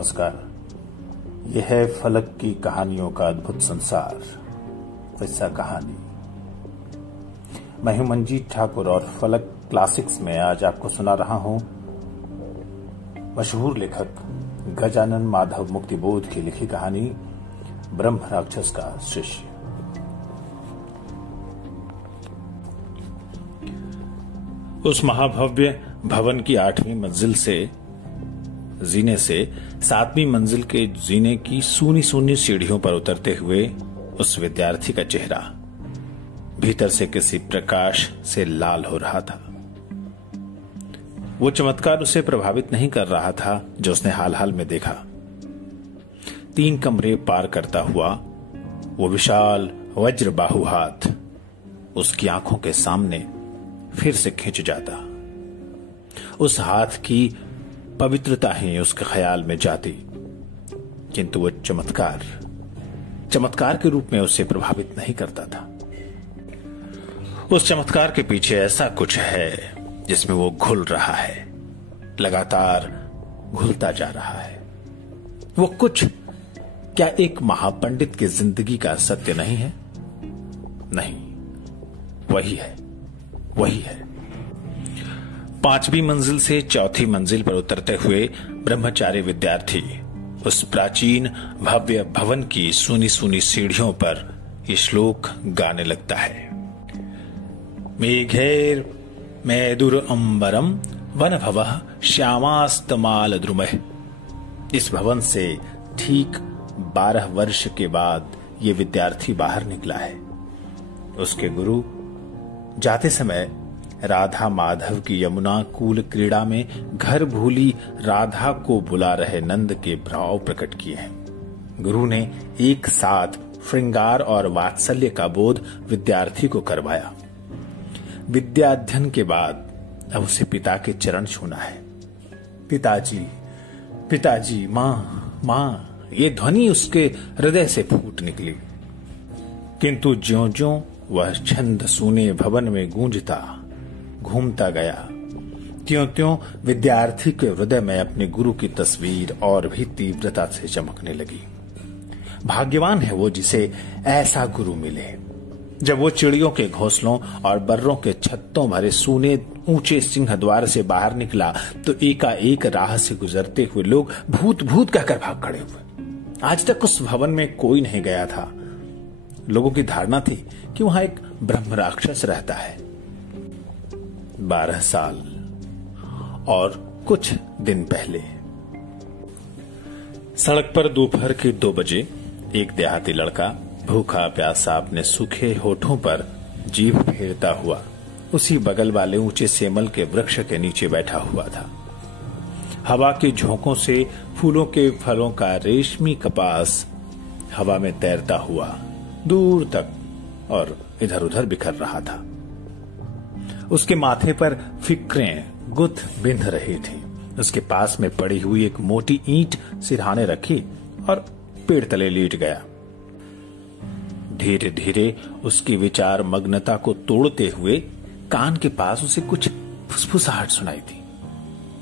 नमस्कार। यह है फलक की कहानियों का अद्भुत संसार, किस्सा कहानी। मैं हूं मंजीत ठाकुर और फलक क्लासिक्स में आज आपको सुना रहा हूं मशहूर लेखक गजानन माधव मुक्तिबोध की लिखी कहानी ब्रह्म राक्षस का शिष्य। उस महाभव्य भवन की 8वीं मंजिल से जीने से 7वीं मंजिल के जीने की सूनी सूनी सीढ़ियों पर उतरते हुए उस विद्यार्थी का चेहरा भीतर से किसी प्रकाश से लाल हो रहा था। वो चमत्कार उसे प्रभावित नहीं कर रहा था जो उसने हाल हाल में देखा। 3 कमरे पार करता हुआ वो विशाल वज्र बाहु हाथ उसकी आंखों के सामने फिर से खिंच जाता। उस हाथ की पवित्रता ही उसके ख्याल में जाती, किंतु वो चमत्कार के रूप में उसे प्रभावित नहीं करता था। उस चमत्कार के पीछे ऐसा कुछ है जिसमें वो घुल रहा है, लगातार घुलता जा रहा है। वो कुछ क्या एक महापंडित की जिंदगी का सत्य नहीं है? नहीं, वही है। 5वीं मंजिल से 4थी मंजिल पर उतरते हुए ब्रह्मचारी विद्यार्थी उस प्राचीन भव्य भवन की सूनी सूनी सीढ़ियों पर ये श्लोक गाने लगता है। मेघैर मैदुर अंबरम वन भवः श्यामास्तमाल द्रुमः। इस भवन से ठीक 12 वर्ष के बाद ये विद्यार्थी बाहर निकला है। उसके गुरु जाते समय राधा माधव की यमुना कूल क्रीड़ा में घर भूली राधा को बुला रहे नंद के भाव प्रकट किए हैं। गुरु ने एक साथ श्रृंगार और वात्सल्य का बोध विद्यार्थी को करवाया। विद्याध्ययन के बाद अब उसे पिता के चरण छूना है। पिताजी, मां, ये ध्वनि उसके हृदय से फूट निकली। किंतु ज्यों-ज्यों वह छंद सूने भवन में गूंजता घूमता गया, त्यों-त्यों विद्यार्थी के हृदय में अपने गुरु की तस्वीर और भी तीव्रता से चमकने लगी। भाग्यवान है वो जिसे ऐसा गुरु मिले। जब वो चिड़ियों के घोंसलों और बर्रों के छत्तों भरे सूने ऊंचे सिंह द्वार से बाहर निकला तो एकाएक राह से गुजरते हुए लोग भूत भूत कहकर भाग खड़े हुए। आज तक उस भवन में कोई नहीं गया था। लोगों की धारणा थी कि वहां एक ब्रह्म राक्षस रहता है। 12 साल और कुछ दिन पहले सड़क पर दोपहर के 2 बजे एक देहाती लड़का भूखा प्यासा अपने सूखे होठों पर जीभ फेरता हुआ उसी बगल वाले ऊंचे सेमल के वृक्ष के नीचे बैठा हुआ था। हवा के झोंकों से फूलों के फलों का रेशमी कपास हवा में तैरता हुआ दूर तक और इधर उधर बिखर रहा था। उसके माथे पर फिक्रें गुथ बिंध रही थी। उसके पास में पड़ी हुई एक मोटी ईंट सिरहाने रखी और पेड़ तले लेट गया। धीरे धीरे उसकी विचार मग्नता को तोड़ते हुए कान के पास उसे कुछ फुसफुसाहट सुनाई थी।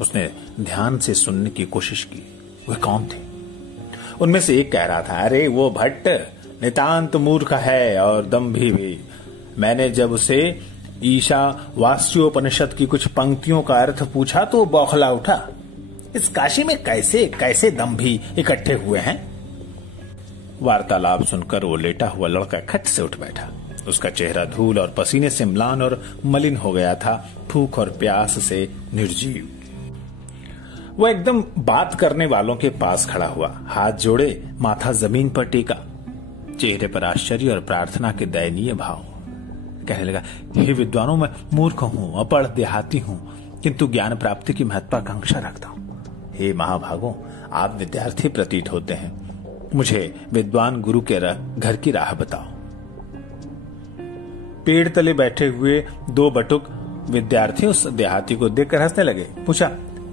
उसने ध्यान से सुनने की कोशिश की। वह कौन थे? उनमें से एक कह रहा था, अरे वो भट्ट नितांत मूर्ख है और दम्भी भी। मैंने जब उसे ईशा वास्योपनिषद की कुछ पंक्तियों का अर्थ पूछा तो बौखला उठा। इस काशी में कैसे दम्भी इकट्ठे हुए हैं? वार्तालाप सुनकर वो लेटा हुआ लड़का खट से उठ बैठा। उसका चेहरा धूल और पसीने से म्लान और मलिन हो गया था, भूख और प्यास से निर्जीव। वो एकदम बात करने वालों के पास खड़ा हुआ, हाथ जोड़े, माथा जमीन पर टेका, चेहरे पर आश्चर्य और प्रार्थना के दयनीय भाव। कहने लगा, हे विद्वानों, मैं मूर्ख हूं, अपढ़ देहाती हूं, किंतु ज्ञान प्राप्ति की महत्वाकांक्षा रखता हूं। हे महाभागों, आप विद्यार्थी प्रतीत होते हैं, मुझे विद्वान गुरु के घर की राह बताओ। पेड़ तले बैठे हुए 2 बटुक विद्यार्थी उस देहाती को देखकर हंसने लगे। पूछा,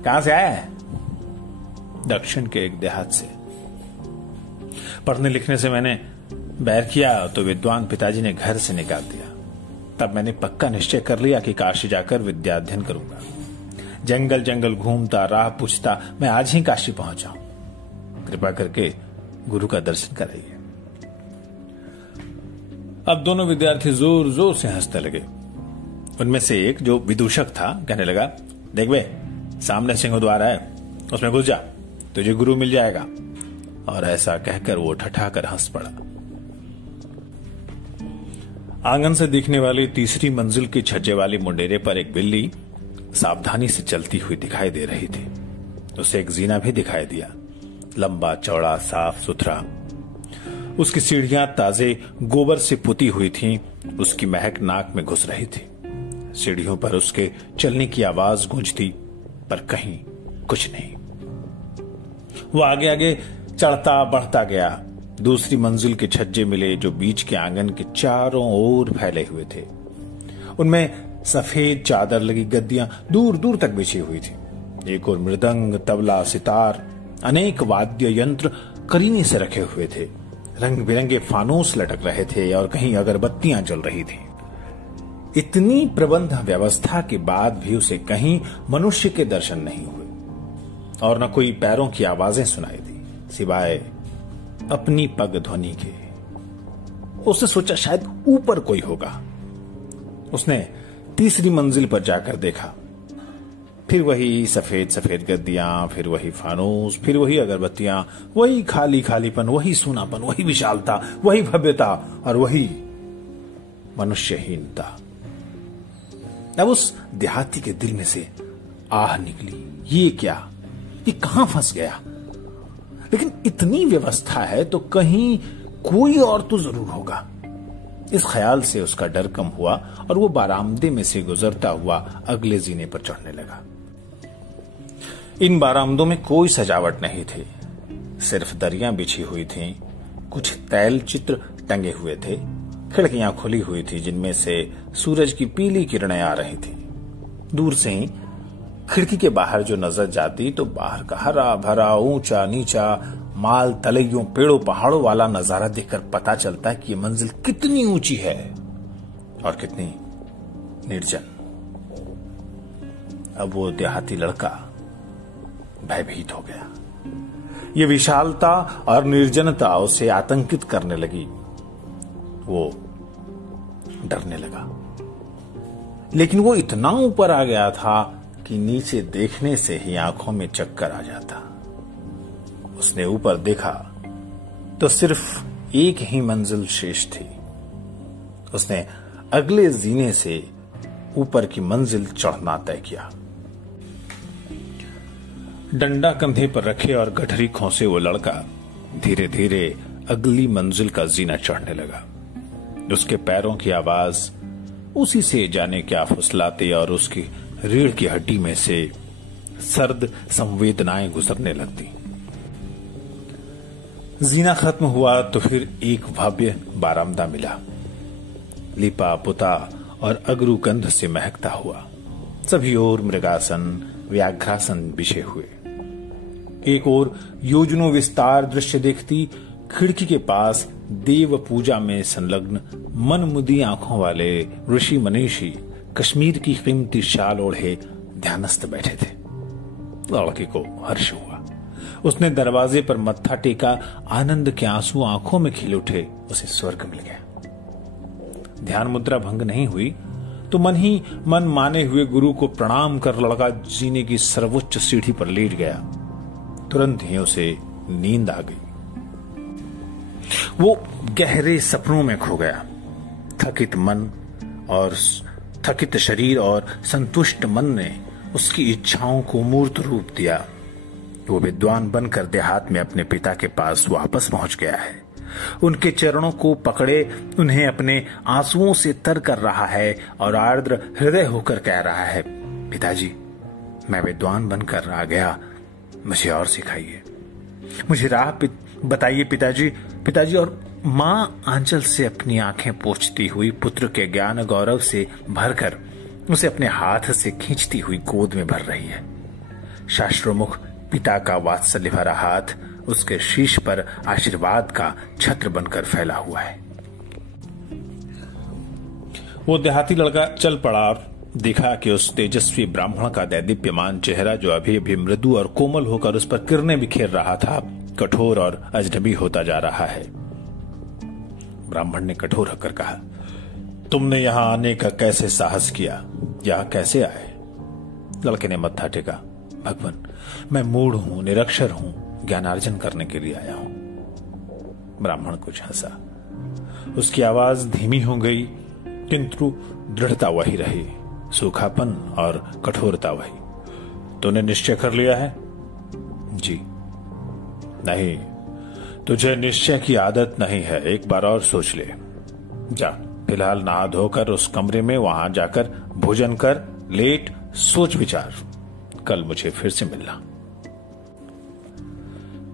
कहां से आया है? दक्षिण के एक देहात से। पढ़ने लिखने से मैंने बैर किया तो विद्वान पिताजी ने घर से निकाल दिया। तब मैंने पक्का निश्चय कर लिया कि काशी जाकर विद्याध्ययन करूंगा। जंगल जंगल घूमता, राह पूछता मैं आज ही काशी पहुंचा। कृपा करके गुरु का दर्शन कराइए। अब दोनों विद्यार्थी जोर जोर से हंसने लगे। उनमें से एक जो विदूषक था कहने लगा, देख बे, सामने सिंह द्वार है, उसमें घुस जा, तुझे गुरु मिल जाएगा। और ऐसा कहकर वो ठठाकर हंस पड़ा। आंगन से दिखने वाली तीसरी मंजिल की छज्जे वाली मुंडेरे पर एक बिल्ली सावधानी से चलती हुई दिखाई दे रही थी। उसे एक जीना भी दिखाई दिया, लंबा चौड़ा साफ सुथरा। उसकी सीढ़ियां ताजे गोबर से पुती हुई थीं, उसकी महक नाक में घुस रही थी। सीढ़ियों पर उसके चलने की आवाज गूंजती, पर कहीं कुछ नहीं। वो आगे आगे चढ़ता बढ़ता गया। दूसरी मंजिल के छज्जे मिले जो बीच के आंगन के चारों ओर फैले हुए थे। उनमें सफेद चादर लगी गद्दियां दूर दूर तक बिछी हुई थी। एक और मृदंग, तबला, सितार, अनेक वाद्य यंत्र करीने से रखे हुए थे। रंग बिरंगे फानूस लटक रहे थे और कहीं अगरबत्तियां जल रही थी। इतनी प्रबंध व्यवस्था के बाद भी उसे कहीं मनुष्य के दर्शन नहीं हुए और न कोई पैरों की आवाजें सुनाई दी, सिवाय अपनी पग ध्वनि के। उसने सोचा शायद ऊपर कोई होगा। उसने तीसरी मंजिल पर जाकर देखा, फिर वही सफेद सफेद गद्दियां, फिर वही फानूस, फिर वही अगरबत्तियां, वही खाली खालीपन, वही सूनापन, वही विशालता, वही भव्यता और वही मनुष्यहीनता। अब उस देहाती के दिल में से आह निकली, ये क्या, ये कहां फंस गया? लेकिन इतनी व्यवस्था है तो कहीं कोई और तो जरूर होगा। इस ख्याल से उसका डर कम हुआ और वो बारामदे में से गुजरता हुआ अगले जीने पर चढ़ने लगा। इन बारामदों में कोई सजावट नहीं थी, सिर्फ दरियां बिछी हुई थीं, कुछ तैल चित्र टंगे हुए थे, खिड़कियां खुली हुई थी जिनमें से सूरज की पीली किरणें आ रही थी। दूर से ही खिड़की के बाहर जो नजर जाती तो बाहर का हरा भरा ऊंचा नीचा माल तलैयों पेड़ों पहाड़ों वाला नजारा देखकर पता चलता है कि ये मंजिल कितनी ऊंची है और कितनी निर्जन। अब वो देहाती लड़का भयभीत हो गया। ये विशालता और निर्जनता उसे आतंकित करने लगी। वो डरने लगा, लेकिन वो इतना ऊपर आ गया था कि नीचे देखने से ही आंखों में चक्कर आ जाता। उसने ऊपर देखा तो सिर्फ एक ही मंजिल शेष थी। उसने अगले जीने से ऊपर की मंजिल चढ़ना तय किया। डंडा कंधे पर रखे और गठरी खोसे वो लड़का धीरे धीरे अगली मंजिल का जीना चढ़ने लगा। उसके पैरों की आवाज उसी से जाने क्या फुसलाते और उसकी रीढ़ की हड्डी में से सर्द संवेदनाएं गुजरने लगती। जीना खत्म हुआ तो फिर एक भव्य बारामदा मिला, लिपा पुता और अगरू गंध से महकता हुआ। सभी ओर मृगासन व्याघ्रासन बिछे हुए। एक और योजनों विस्तार दृश्य देखती खिड़की के पास देव पूजा में संलग्न मनमुदी आंखों वाले ऋषि मनीषी कश्मीर की कीमती शाल ओढ़े ध्यानस्थ बैठे थे। लड़के को हर्ष हुआ। उसने दरवाजे पर मत्था टेका, आनंद के आंसू आंखों में खिल उठे। उसे स्वर्ग मिल गया। ध्यान मुद्रा भंग नहीं हुई तो मन ही मन माने हुए गुरु को प्रणाम कर लड़का जीने की सर्वोच्च सीढ़ी पर लेट गया। तुरंत ही उसे नींद आ गई। वो गहरे सपनों में खो गया। थकित मन और थकित शरीर और संतुष्ट मन ने उसकी इच्छाओं को मूर्त रूप दिया। वो विद्वान बनकर देहात में अपने पिता के पास वापस पहुंच गया है। उनके चरणों को पकड़े उन्हें अपने आंसुओं से तर कर रहा है और आर्द्र हृदय होकर कह रहा है, पिताजी, मैं विद्वान बनकर आ गया, मुझे और सिखाइए, मुझे राह बताइए पिताजी। पिताजी। और माँ आंचल से अपनी आंखें पोंछती हुई पुत्र के ज्ञान गौरव से भरकर उसे अपने हाथ से खींचती हुई गोद में भर रही है। शास्त्रोमुख पिता का वात्सल्य भरा हाथ उसके शीश पर आशीर्वाद का छत्र बनकर फैला हुआ है। वो देहाती लड़का चल पड़ा और देखा कि उस तेजस्वी ब्राह्मण का दैदीप्यमान चेहरा, जो अभी अभी मृदु और कोमल होकर उस पर किरणें बिखेर रहा था, कठोर और अजनबी होता जा रहा है। ब्राह्मण ने कठोर होकर कहा, तुमने यहां आने का कैसे साहस किया? यहां कैसे आए? लड़के ने मत्था टेका, भगवान, मैं मूढ़ हूं, निरक्षर हूं, ज्ञानार्जन करने के लिए आया हूं। ब्राह्मण कुछ हंसा। उसकी आवाज धीमी हो गई, किंतु दृढ़ता वही रही, सूखापन और कठोरता वही। तूने निश्चय कर लिया है? जी। नहीं, तुझे निश्चय की आदत नहीं है, एक बार और सोच ले। जा, फिलहाल नहा धोकर उस कमरे में वहां जाकर भोजन कर, लेट, सोच विचार। कल मुझे फिर से मिलना।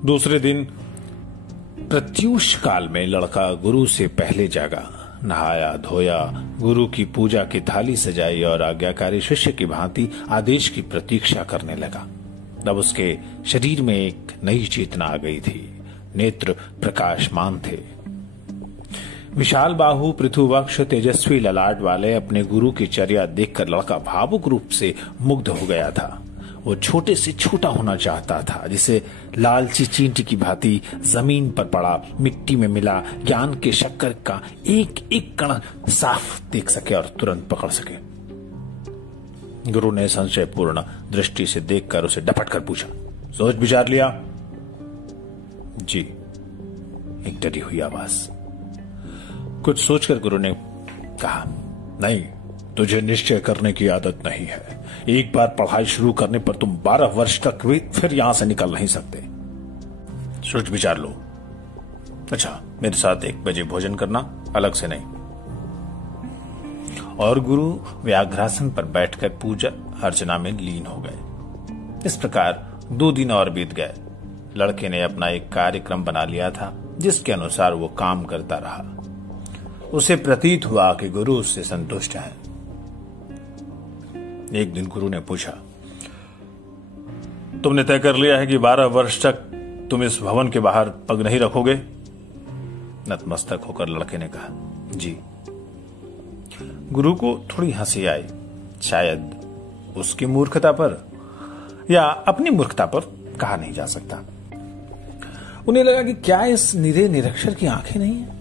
दूसरे दिन प्रत्यूष काल में लड़का गुरु से पहले जागा, नहाया धोया, गुरु की पूजा की थाली सजाई और आज्ञाकारी शिष्य की भांति आदेश की प्रतीक्षा करने लगा। तब उसके शरीर में एक नई चेतना आ गई थी, नेत्र प्रकाशमान थे। विशाल बाहु, पृथुवक्ष, तेजस्वी ललाट वाले अपने गुरु की चर्या देखकर लड़का भावुक रूप से मुग्ध हो गया था। वो छोटे से छोटा होना चाहता था, जिसे लालची चींटी की भांति जमीन पर पड़ा, मिट्टी में मिला ज्ञान के शक्कर का एक एक कण साफ देख सके और तुरंत पकड़ सके। गुरु ने संशयपूर्ण दृष्टि से देखकर उसे डपट कर पूछा, सोच विचार लिया? जी, एक डरी हुई आवाज। कुछ सोचकर गुरु ने कहा, नहीं, तुझे निश्चय करने की आदत नहीं है। एक बार पढ़ाई शुरू करने पर तुम 12 वर्ष तक भी फिर यहां से निकल नहीं सकते। सोच विचार लो। अच्छा, मेरे साथ 1 बजे भोजन करना, अलग से नहीं। और गुरु व्याघ्रासन पर बैठकर पूजा अर्चना में लीन हो गए। इस प्रकार 2 दिन और बीत गए। लड़के ने अपना एक कार्यक्रम बना लिया था, जिसके अनुसार वो काम करता रहा। उसे प्रतीत हुआ कि गुरु उससे संतुष्ट है। एक दिन गुरु ने पूछा, तुमने तय कर लिया है कि 12 वर्ष तक तुम इस भवन के बाहर पग नहीं रखोगे? नतमस्तक होकर लड़के ने कहा, जी। गुरु को थोड़ी हंसी आई, शायद उसकी मूर्खता पर या अपनी मूर्खता पर, कहा नहीं जा सकता। उन्हें लगा कि क्या इस निरे निरक्षर की आंखें नहीं है?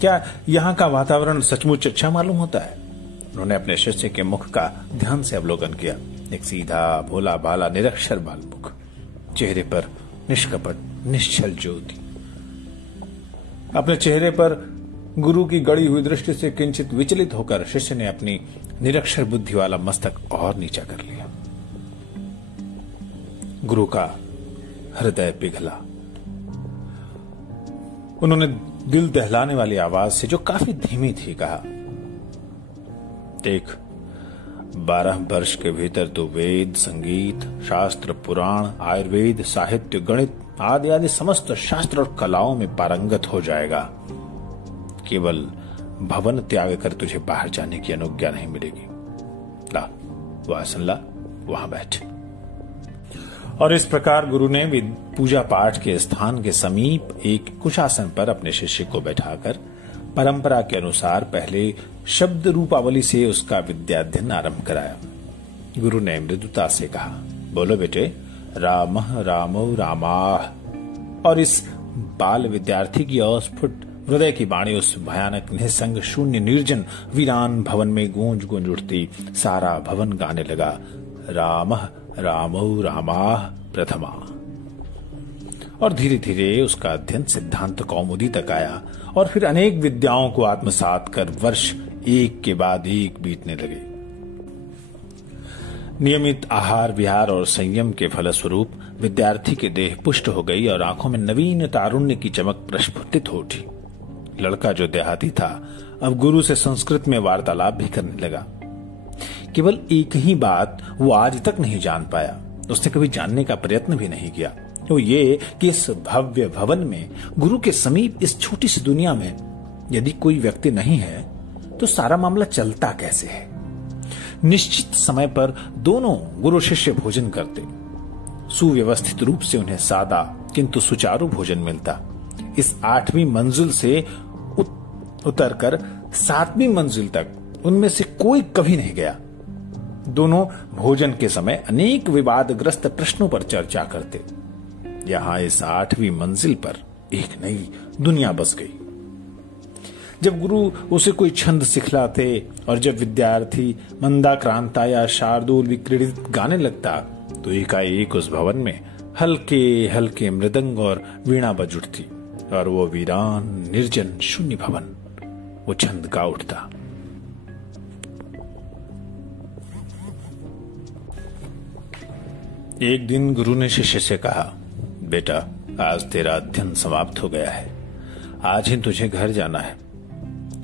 क्या यहां का वातावरण सचमुच अच्छा मालूम होता है? उन्होंने अपने शिष्य के मुख का ध्यान से अवलोकन किया। एक सीधा भोला भाला निरक्षर बाल मुख, चेहरे पर निष्कपट निश्चल ज्योति। अपने चेहरे पर गुरु की गड़ी हुई दृष्टि से किंचित विचलित होकर शिष्य ने अपनी निरक्षर बुद्धि वाला मस्तक और नीचा कर लिया। गुरु का हृदय पिघला। उन्होंने दिल दहलाने वाली आवाज से, जो काफी धीमी थी, कहा, देख, 12 वर्ष के भीतर तो वेद, संगीत, शास्त्र, पुराण, आयुर्वेद, साहित्य, गणित आदि आदि समस्त शास्त्र और कलाओं में पारंगत हो जाएगा। केवल भवन त्याग कर तुझे बाहर जाने की अनुज्ञा नहीं मिलेगी। ला, वो आसन ला, वहां बैठ। और इस प्रकार गुरु ने पूजा पाठ के स्थान के समीप एक कुशासन पर अपने शिष्य को बैठाकर परंपरा के अनुसार पहले शब्द रूपावली से उसका विद्याध्ययन आरंभ कराया। गुरु ने मृदुता से कहा, बोलो बेटे, रामः रामो रामाः। और इस बाल विद्यार्थी की अस्फुट हृदय की वाणी उस भयानक निसंग शून्य निर्जन वीरान भवन में गूंज गूंज उठती। सारा भवन गाने लगा, रामः रामो रामाः प्रथमा। और धीरे धीरे उसका अध्ययन सिद्धांत कौमुदी तक आया और फिर अनेक विद्याओं को आत्मसात कर वर्ष एक के बाद एक बीतने लगे। नियमित आहार विहार और संयम के फलस्वरूप विद्यार्थी की देह पुष्ट हो गई और आंखों में नवीन तारुण्य की चमक प्रस्फुटित हो उठी। लड़का जो देहाती था, अब गुरु से संस्कृत में वार्तालाप भी करने लगा। केवल एक ही बात वो आज तक नहीं जान पाया, उसने कभी जानने का प्रयत्न भी नहीं किया, वो ये कि इस भव्य भवन में, गुरु के समीप, इस छोटी सी दुनिया में यदि कोई व्यक्ति नहीं है तो सारा मामला चलता कैसे है। निश्चित समय पर दोनों गुरु शिष्य भोजन करते। सुव्यवस्थित रूप से उन्हें सादा किंतु सुचारू भोजन मिलता। इस 8वीं मंजिल से उतरकर 7वीं मंजिल तक उनमें से कोई कभी नहीं गया। दोनों भोजन के समय अनेक विवादग्रस्त प्रश्नों पर चर्चा करते। यहां इस 8वीं मंजिल पर एक नई दुनिया बस गई। जब गुरु उसे कोई छंद सिखलाते और जब विद्यार्थी मंदाक्रांता या शार्दूल विक्रीडित गाने लगता तो एकाएक उस भवन में हल्के हल्के मृदंग और वीणा बज उठती और वो वीरान निर्जन शून्य भवन वो छंद गा उठता। एक दिन गुरु ने शिष्य से कहा, बेटा आज तेरा अध्ययन समाप्त हो गया है, आज ही तुझे घर जाना है।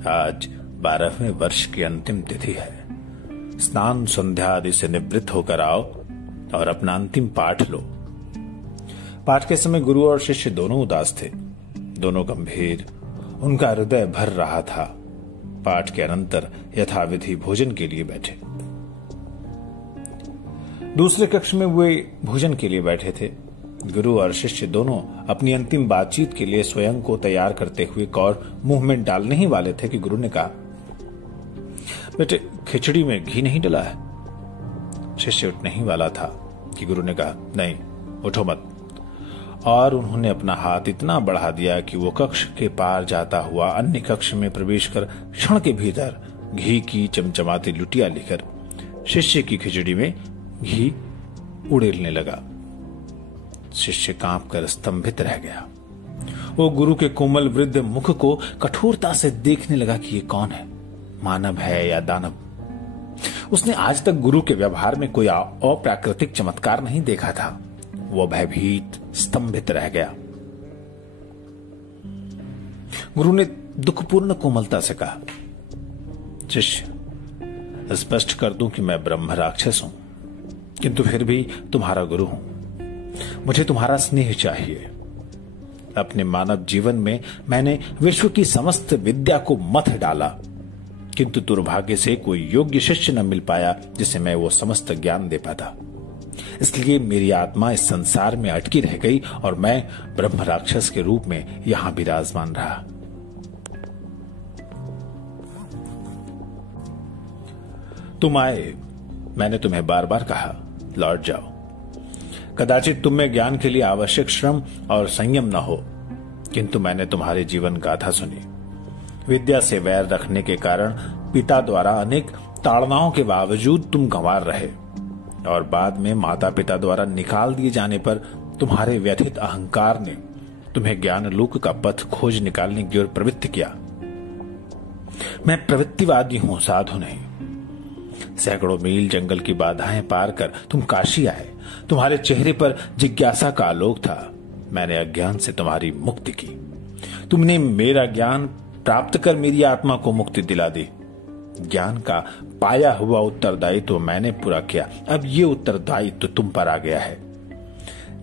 आज 12वें वर्ष की अंतिम तिथि है। स्नान संध्या आदि से निवृत्त होकर आओ और अपना अंतिम पाठ लो। पाठ के समय गुरु और शिष्य दोनों उदास थे, दोनों गंभीर, उनका हृदय भर रहा था। पाठ के अनंतर यथाविधि भोजन के लिए बैठे। दूसरे कक्ष में वे भोजन के लिए बैठे थे। गुरु और शिष्य दोनों अपनी अंतिम बातचीत के लिए स्वयं को तैयार करते हुए और मुंह में डालने ही वाले थे कि गुरु ने कहा, बेटे खिचड़ी में घी नहीं डला है। शिष्य उठने ही वाला था कि गुरु ने कहा, नहीं उठो मत। और उन्होंने अपना हाथ इतना बढ़ा दिया कि वो कक्ष के पार जाता हुआ अन्य कक्ष में प्रवेश कर क्षण के भीतर घी की चमचमाती लुटिया लेकर शिष्य की खिचड़ी में घी उड़ेलने लगा। शिष्य कांप कर स्तंभित रह गया। वो गुरु के कोमल वृद्ध मुख को कठोरता से देखने लगा कि ये कौन है, मानव है या दानव। उसने आज तक गुरु के व्यवहार में कोई अप्राकृतिक चमत्कार नहीं देखा था। वो भयभीत स्तंभित रह गया। गुरु ने दुखपूर्ण कोमलता से कहा, शिष्य स्पष्ट कर दूं कि मैं ब्रह्म राक्षस हूं, किंतु फिर भी तुम्हारा गुरु हूं। मुझे तुम्हारा स्नेह चाहिए। अपने मानव जीवन में मैंने विश्व की समस्त विद्या को मथ डाला, किंतु दुर्भाग्य से कोई योग्य शिष्य न मिल पाया जिसे मैं वो समस्त ज्ञान दे पाता। इसलिए मेरी आत्मा इस संसार में अटकी रह गई और मैं ब्रह्म राक्षस के रूप में यहां विराजमान रहा। तुम आए, मैंने तुम्हें बार बार कहा लौट जाओ। कदाचित तुम में ज्ञान के लिए आवश्यक श्रम और संयम न हो, किंतु मैंने तुम्हारी जीवन गाथा सुनी। विद्या से वैर रखने के कारण पिता द्वारा अनेक ताड़नाओं के बावजूद तुम गंवार रहे और बाद में माता पिता द्वारा निकाल दिए जाने पर तुम्हारे व्यथित अहंकार ने तुम्हें ज्ञान लोक का पथ खोज निकालने की ओर प्रवृत्त किया। मैं प्रवृत्तिवादी हूं, साधु नहीं। सैकड़ों मील जंगल की बाधाएं पार कर तुम काशी आए। तुम्हारे चेहरे पर जिज्ञासा का आलोक था। मैंने अज्ञान से तुम्हारी मुक्ति की। तुमने मेरा ज्ञान प्राप्त कर मेरी आत्मा को मुक्ति दिला दी। ज्ञान का पाया हुआ उत्तरदायित्व तो मैंने पूरा किया। अब ये उत्तरदायित्व तो तुम पर आ गया है।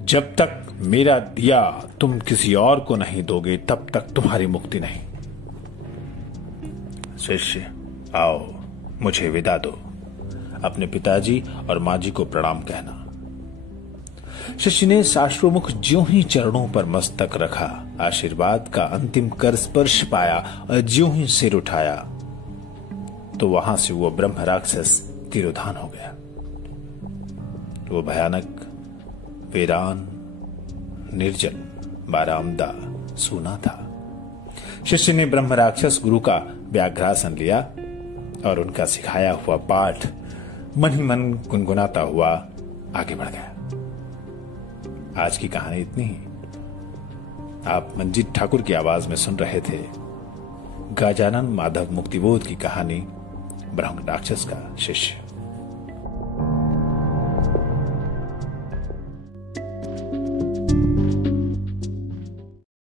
जब तक मेरा दिया तुम किसी और को नहीं दोगे, तब तक तुम्हारी मुक्ति नहीं। शिष्य आओ, मुझे विदा दो। अपने पिताजी और माँ जी को प्रणाम कहना। शिष्य ने साश्रुमुख ज्यों ही चरणों पर मस्तक रखा, आशीर्वाद का अंतिम कर स्पर्श पाया और ज्यों ही सिर उठाया तो वहां से वो ब्रह्म राक्षस तिरोधान हो गया। वो भयानक, वीरान, निर्जल, बारामदा, सूना था। शिष्य ने ब्रह्म राक्षस गुरु का व्याघ्रासन लिया और उनका सिखाया हुआ पाठ मन ही मन गुनगुनाता हुआ आगे बढ़ गया। आज की कहानी इतनी ही। आप मंजीत ठाकुर की आवाज में सुन रहे थे गजानन माधव मुक्तिबोध की कहानी ब्रह्म राक्षस का शिष्य।